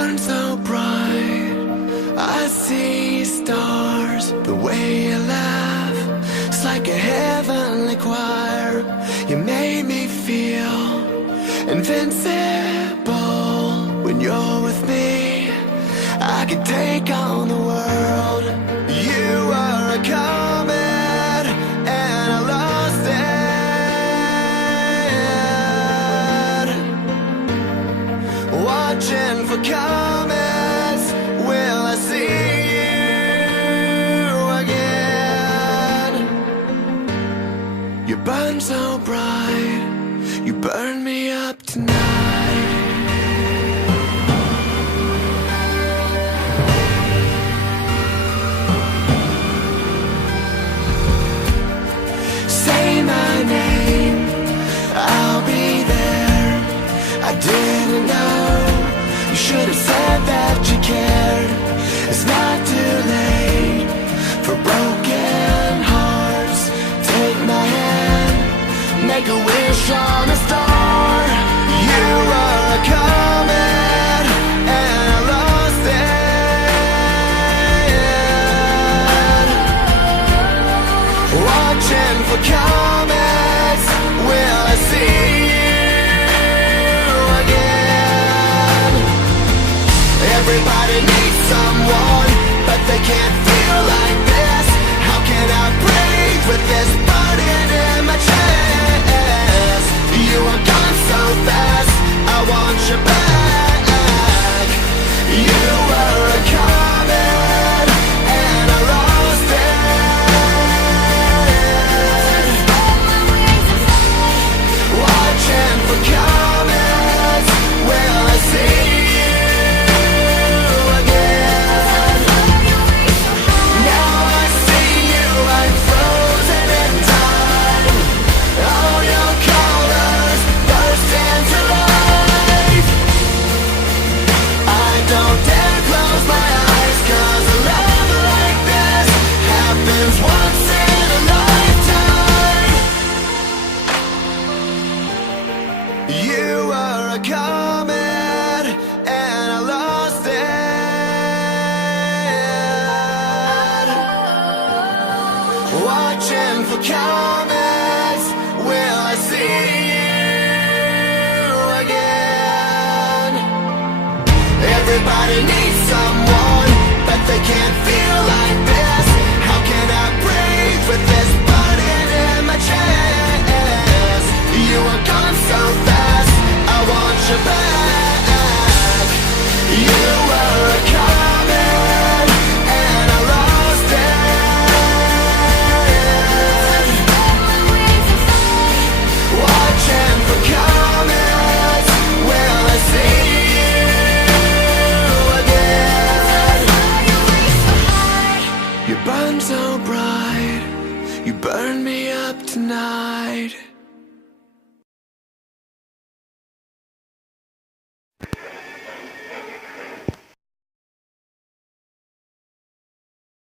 burn so bright, I see stars. The way you laugh, it's like a heavenly choir. You made me feel invincible. When you're with me, I can take on the world. You are a comet and I lost it. Watching for comets, will I see you again? You burn so bright, you burn me up tonight. Say my name, I'll be there. I didn't know, you should have said that you cared. It's not too late for broken hearts. Take my hand, make a wish on a star. You are a comet and I lost it. Watching for comets, will I see you again? Everybody needs someone, but they can't feel like this. How can I breathe with this burden in my chest? You are gone so fast, I want you back. You were a comet and I lost it. Watching for comets, will I see you again? Now I see you, I'm frozen in time. All your colors burst into life. I don't dare close my eyes, 'cause a love like this happens once in a lifetime. You are a comet and I lost it. Watching for comets, will I see you again? Everybody needs someone, but they can't feel like this. How can I breathe with this burden in my chest? You are gone so fast, I want you back.